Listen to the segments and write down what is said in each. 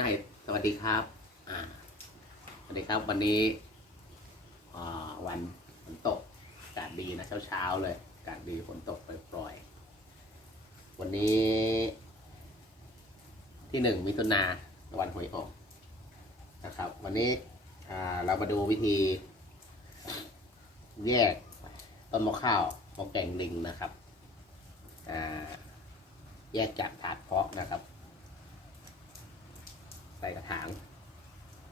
นายสวัสดีครับอ่าสวัสดีครับ วันนี้วันฝนตกอากาศดีนะเช้าๆเลยอากาศดีฝนตกปล่อยๆวันนี้ ที่หนึ่งมิถุนาวันหวยออกนะครับ วันนี้เรามาดูวิธี แยกต้นมะข้าวมะแกงลิงนะครับแยกจากถาดเพาะนะครับ ส่กระถาง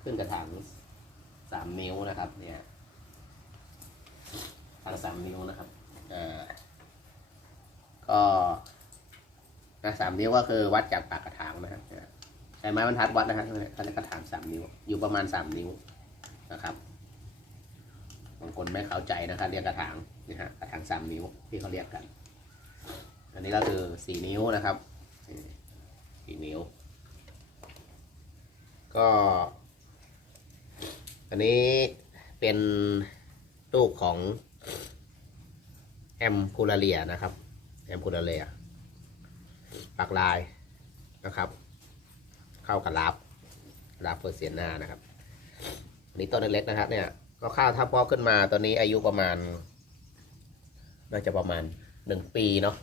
ขึ้นกระถางสามนิ้วนะครับ เนี่ยทางสามนิ้วนะครับก็นะสามนิ้วก็คือวัดจากปากกระถางนะครับใช้ไม้บรรทัดวัดนะครับเขาเรียกกระถางสามนิ้ว อยู่ประมาณสามนิ้วนะครับบางคนไม่เข้าใจนะครับเรียกกระถางนี่ฮะกระถางสามนิ้วที่เขาเรียกกัน อันนี้ก็คือสี่นิ้วนะครับสี่นิ้ว ก็ อันนี้เป็นลูกของแอมพูลาเลียนะครับ แอมพูลาเลียปักลายนะครับ เข้ากับลาบลาบเปอร์เซียนานะครับอันนี้ต้นเล็กๆนะครับ เนี่ยก็ข้าวถ้าพอกขึ้นมาตอนนี้อายุประมาณ น่าจะประมาณหนึ่งปีเนาะ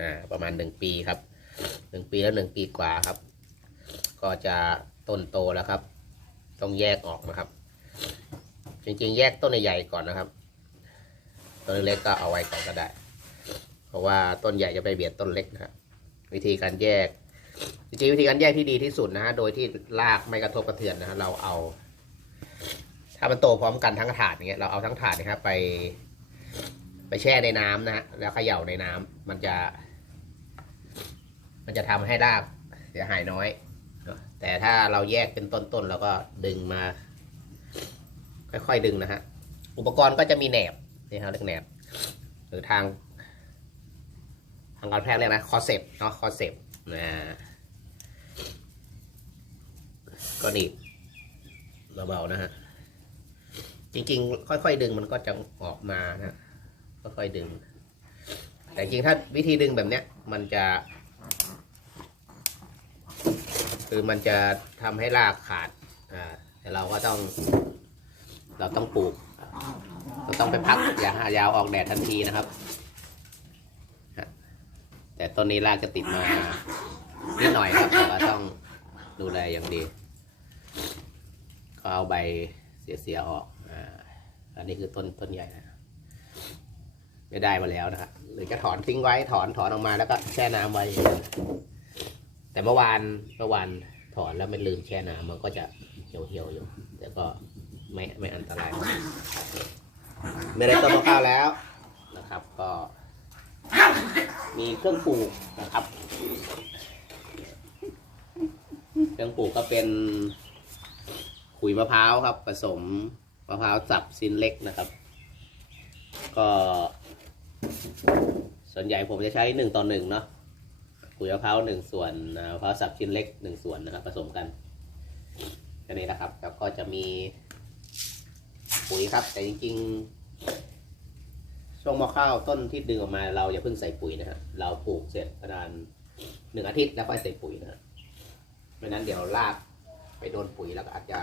อ่าประมาณหนึ่งปีครับหนึ่งปีแล้วหนึ่งปีกว่าครับ ก็จะ ต้นโตแล้วครับ ต้องแยกออกนะครับ จริงๆ แยกต้นใหญ่ก่อนนะครับ ต้นเล็กก็เอาไว้ก่อนก็ได้ เพราะว่าต้นใหญ่จะไปเบียดต้นเล็กนะครับวิธีการแยก จริงๆ วิธีการแยกที่ดีที่สุดนะฮะโดยที่รากไม่กระทบกระเทือนนะฮะเราเอา ถ้ามันโตพร้อมกันทั้งถาดอย่างเงี้ยเราเอาทั้งถาดนะครับไป ไปแช่ในน้ำนะฮะแล้วเขย่าในน้ำมันจะ มันจะทำให้รากเสียหายน้อย แต่ถ้าเราแยกเป็นต้นๆเราก็ดึงมา ค่อยๆดึงนะฮะ อุปกรณ์ก็จะมีแหนบนี่ครับเรียกแหนบ หรือทาง ทางการแพทย์เรียกนะคอเซปเนาะคอเซปนะก็หนีบเบาๆนะฮะ จริงๆ ค่อยๆดึงมันก็จะออกมานะค่อยๆดึง แต่จริงๆถ้าวิธีดึงแบบเนี้ย มันจะ คือมันจะทำให้รากขาดอ่าแต่เราก็ต้อง เราต้องปลูก เราต้องไปพักอย่าหายาวออกแดดทันทีนะครับ แต่ต้นนี้รากจะติดมานิดหน่อยครับแต่ว่าต้องดูแลอย่างดี ก็เอาใบเสียๆออกอ่าอันนี้คือต้นต้นใหญ่นะไม่ได้มาแล้วนะครับหรือจะถอนทิ้งไว้ถอนถอนออกมาแล้วก็แช่น้ำไว้ แต่เมื่อวานเมื่อวานถอนแล้วไม่ลืมแช่น้ำมันก็จะเหี่ยวเหี่ยวๆอยู่ แต่ก็ไม่ไม่อันตรายมากไม่ได้ต้นมะพร้าวแล้วนะครับ ก็ มีเครื่องปลูกนะครับ เครื่องปลูกก็เป็นขุยมะพร้าวครับ ผสมมะพร้าวสับชิ้นเล็กนะครับ ก็ ส่วนใหญ่ผมจะใช้หนึ่งต่อหนึ่งเนาะ ขุยมะพร้าวหนึ่งส่วนมะพร้าวสับชิ้นเล็กหนึ่งส่วนนะครับผสมกันแค่นี้นะครับแล้วก็จะมีปุ๋ยครับ แต่จริงๆ ช่วงมะข้าวต้นที่ดึงออกมา เราอย่าเพิ่งใส่ปุ๋ยนะฮะเราปลูกเสร็จประมาณหนึ่งอาทิตย์แล้วค่อยใส่ปุ๋ยนะฮะไม่นั้นเดี๋ยวรากไปโดนปุ๋ยแล้วก็อาจจะ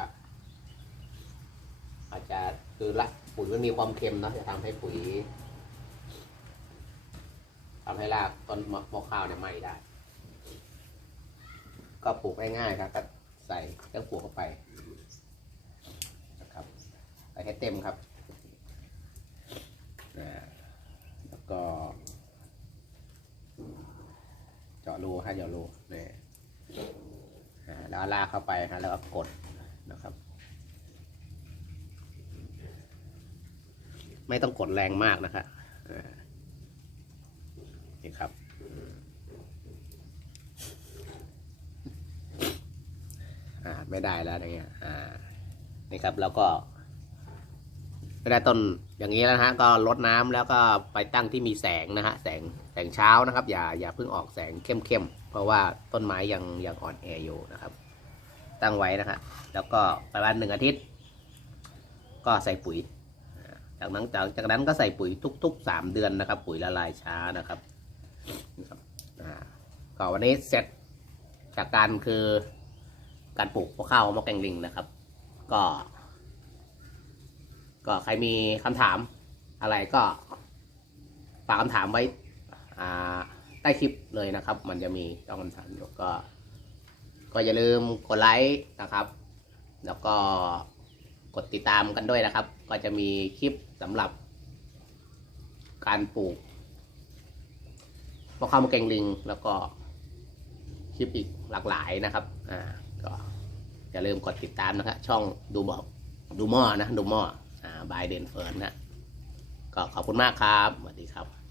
อาจจะคือละปุ๋ยมันมีความเค็มเนาะจะทำให้ปุ๋ย ทำให้ราต้นมะมะข้าวเนี่ยไหม้ได้ ก็ปลูกง่ายๆครับก็ใส่เครื่องปลูกเข้าไปนะครับใส่ให้เต็มครับแล้วก็ เจาะรูให้เจาะรูเนี่ยแล้วลากเข้าไปฮะแล้วก็กดนะครับ ไม่ต้องกดแรงมากนะครับ นี่ครับ อ่าไม่ได้แล้วอย่างเงี้ย อ่า นี่ครับแล้วก็ไม่ได้ต้นอย่างนี้แล้วนะฮะก็ลดน้ำแล้วก็ไปตั้งที่มีแสงนะฮะแสงแสงเช้านะครับ อย่าอย่าเพิ่งออกแสงเข้มๆเพราะว่าต้นไม้ยังยังอ่อนแออยู่นะครับ ตั้งไว้นะฮะแล้วก็ประมาณหนึ่งอาทิตย์ ก็ใส่ปุ๋ยจากนั้นจากจากนั้นก็ใส่ปุ๋ยทุกๆสามเดือนนะครับ ปุ๋ยละลายช้านะครับ นี่ครับอ่าก็วันนี้เสร็จจากการคือการปลูกพวกข้าวมะแกงลิงนะครับ ก็ ก็ใครมีคำถามอะไรก็ฝากคำถามไว้ใต้คลิปเลยนะครับ มันจะมีต้องคำถามอยู่ก็ ก็อย่าลืมกดไลค์นะครับ แล้วก็กดติดตามกันด้วยนะครับ ก็จะมีคลิปสำหรับการปลูก มะข้าวมาแกงลิงแล้วก็คลิปอีกหลากหลายนะครับอ่าก็อย่าลืมกดติดตามนะครับช่องดูบอกดูหม้อนะดูหม้ออ่าบายเดนเฟิร์นนะก็ขอบคุณมากครับสวัสดีครับ